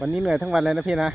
วันนี้เหนื่อยทั้งวันเลยนะพี่นะ